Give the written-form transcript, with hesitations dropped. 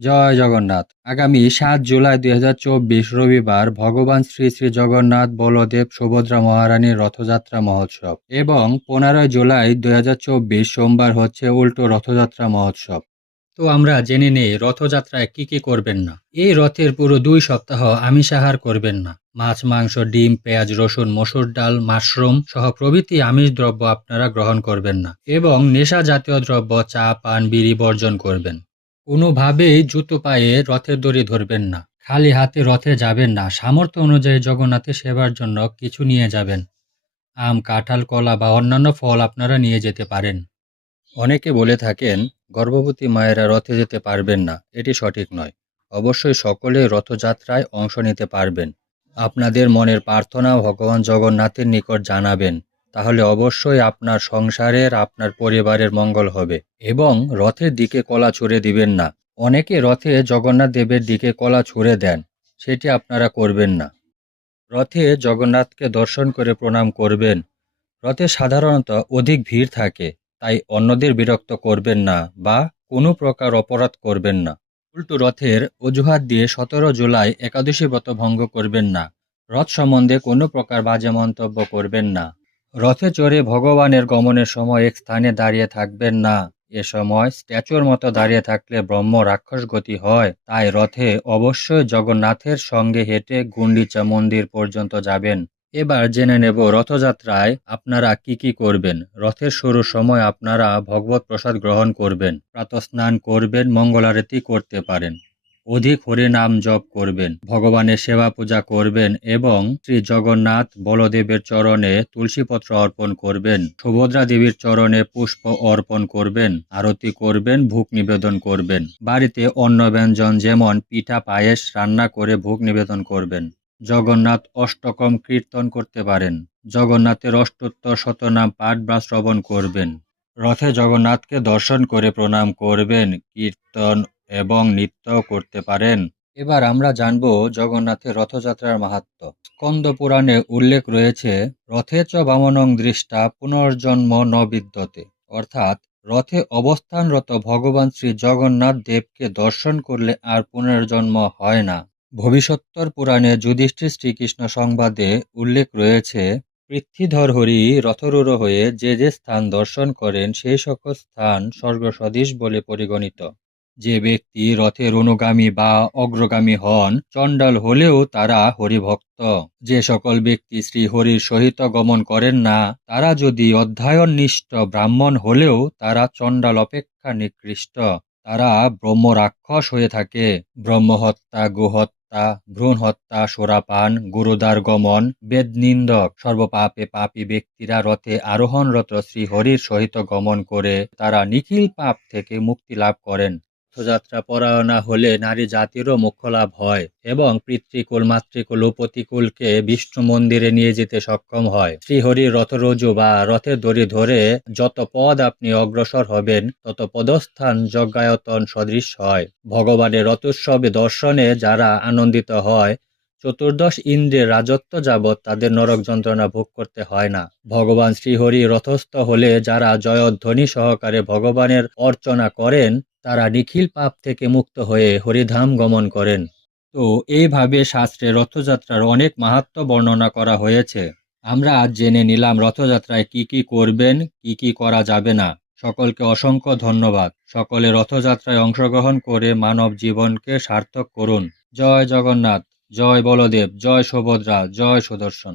জয় জগন্নাথ। আগামী ৭ জুলাই ২০২৪ রবিবার ভগবান শ্রী শ্রী জগন্নাথ, বলদেব, সুভদ্রা মহারানীর রথযাত্রা মহোৎসব এবং ১৫ জুলাই ২০২৪ সোমবার হচ্ছে উল্টো রথযাত্রা মহোৎসব। তো আমরা জেনে নেই রথযাত্রায় কি কি করবেন না। এই রথের পুরো ২ সপ্তাহ আমিষ আহার করবেন না। মাছ, মাংস, ডিম, পেঁয়াজ, রসুন, মসুর ডাল, মাশরুম সহ প্রভৃতি আমিষ দ্রব্য আপনারা গ্রহণ করবেন না এবং নেশা জাতীয় দ্রব্য, চা, পান, বিড়ি বর্জন করবেন। কোনোভাবেই জুতো পায়ে রথের দড়ি ধরবেন না। খালি হাতে রথে যাবেন না। সামর্থ্য অনুযায়ী জগন্নাথের সেবার জন্য কিছু নিয়ে যাবেন। আম, কাঁঠাল, কলা বা অন্যান্য ফল আপনারা নিয়ে যেতে পারেন। অনেকে বলে থাকেন গর্ভবতী মায়েরা রথে যেতে পারবেন না। এটি সঠিক নয়। অবশ্যই সকলে রথযাত্রায় অংশ নিতে পারবেন। আপনাদের মনের প্রার্থনা ভগবান জগন্নাথের নিকট জানাবেন। তাহলে অবশ্যই আপনার সংসারের, আপনার পরিবারের মঙ্গল হবে। এবং রথের দিকে কলা ছুঁড়ে দিবেন না। অনেকে রথে জগন্নাথ দেবের দিকে কলা ছুঁড়ে দেন, সেটি আপনারা করবেন না। রথে জগন্নাথকে দর্শন করে প্রণাম করবেন। রথে সাধারণত অধিক ভিড় থাকে, তাই অন্যদের বিরক্ত করবেন না বা কোনো প্রকার অপরাধ করবেন না। উল্টো রথের অজুহাত দিয়ে ১৭ জুলাই একাদশী ব্রত ভঙ্গ করবেন না। রথ সম্বন্ধে কোনো প্রকার বাজে মন্তব্য করবেন না। রথে চড়ে ভগবানের গমনের সময় এক স্থানে দাঁড়িয়ে থাকবেন না। এ সময় স্ট্যাচুর মতো দাঁড়িয়ে থাকলে ব্রহ্ম রাক্ষস গতি হয়। তাই রথে অবশ্যই জগন্নাথের সঙ্গে হেঁটে গুন্ডিচা মন্দির পর্যন্ত যাবেন। এবার জেনে নেব রথযাত্রায় আপনারা কি কি করবেন। রথের শুরুর সময় আপনারা ভগবত প্রসাদ গ্রহণ করবেন, প্রাতঃস্নান করবেন, মঙ্গলারতি করতে পারেন, অধিক হরিনাম জপ করবেন, ভগবানের সেবা পূজা করবেন এবং শ্রী জগন্নাথ বলদেবের চরণে তুলসীপত্র অর্পণ করবেন, সুভদ্রা দেবীর চরণে পুষ্প অর্পণ করবেন, আরতি করবেন, ভোগ নিবেদন করবেন। বাড়িতে অন্ন ব্যঞ্জন যেমন পিঠা, পায়েস রান্না করে ভোগ নিবেদন করবেন। জগন্নাথ অষ্টকম কীর্তন করতে পারেন। জগন্নাথের অষ্টোত্তর শতনাম পাঠ বা শ্রবণ করবেন। রথে জগন্নাথকে দর্শন করে প্রণাম করবেন, কীর্তন এবং নৃত্য করতে পারেন। এবার আমরা জানব জগন্নাথের রথযাত্রার মাহাত্ম্য। স্কন্দ পুরাণে উল্লেখ রয়েছে, রথে চ বামনং দৃষ্টা পুনর্জন্ম ন বিদ্যতে, অর্থাৎ রথে অবস্থানরত ভগবান শ্রী জগন্নাথ দেবকে দর্শন করলে আর পুনর্জন্ম হয় না। ভবিষ্যোত্তর পুরাণে যুধিষ্ঠির শ্রীকৃষ্ণ সংবাদে উল্লেখ রয়েছে, পৃথ্বীধর হরি রথরূঢ় হয়ে যে যে স্থান দর্শন করেন সেই সকল স্থান স্বর্গ সদৃশ বলে পরিগণিত। যে ব্যক্তি রথের অনুগামী বা অগ্রগামী হন, চণ্ডাল হলেও তারা হরিভক্ত। যে সকল ব্যক্তি শ্রীহরির সহিত গমন করেন না, তারা যদি অধ্যয়ননিষ্ঠ ব্রাহ্মণ হলেও তারা চণ্ডাল অপেক্ষা নিকৃষ্ট। তারা ব্রহ্ম রাক্ষস হয়ে থাকে। ব্রহ্মহত্যা, গোহত্যা, ভ্রূণ হত্যা, সুরাপান, গুরুদ্বার গমন, বেদনিন্দক সর্বপাপে পাপী ব্যক্তিরা রথে আরোহণরত শ্রীহরির সহিত গমন করে তারা নিখিল পাপ থেকে মুক্তি লাভ করেন। রথযাত্রা পরায়ণা হলে নারী জাতিরও মোক্ষ লাভ হয় এবং পিতৃকুল, মাতৃকুল ও পতিকুলকে বিষ্ণু মন্দিরে নিয়ে যেতে সক্ষম হয়। শ্রীহরির রথরজ্জু বা রথের দড়ি ধরে যত পদ আপনি অগ্রসর হবেন, তত পদস্থান যজ্ঞায়তন সদৃশ হয়। ভগবানের রথোৎসবে দর্শনে যারা আনন্দিত হয়, চতুর্দশ ইন্দ্রের রাজত্ব যাবৎ তাদের নরক যন্ত্রণা ভোগ করতে হয় না। ভগবান শ্রীহরি রথস্থ হলে যারা জয়ধ্বনি সহকারে ভগবানের অর্চনা করেন, তারা নিখিল পাপ থেকে মুক্ত হয়ে হরিধাম গমন করেন। তো এইভাবে শাস্ত্রে রথযাত্রার অনেক মাহাত্ম্য বর্ণনা করা হয়েছে। আমরা আজ জেনে নিলাম রথযাত্রায় কি কি করবেন, কি কি করা যাবে না। সকলকে অসংখ্য ধন্যবাদ। সকলে রথযাত্রায় অংশগ্রহণ করে মানব জীবনকে সার্থক করুন। জয় জগন্নাথ, জয় বলদেব, জয় সুভদ্রা, জয় সুদর্শন।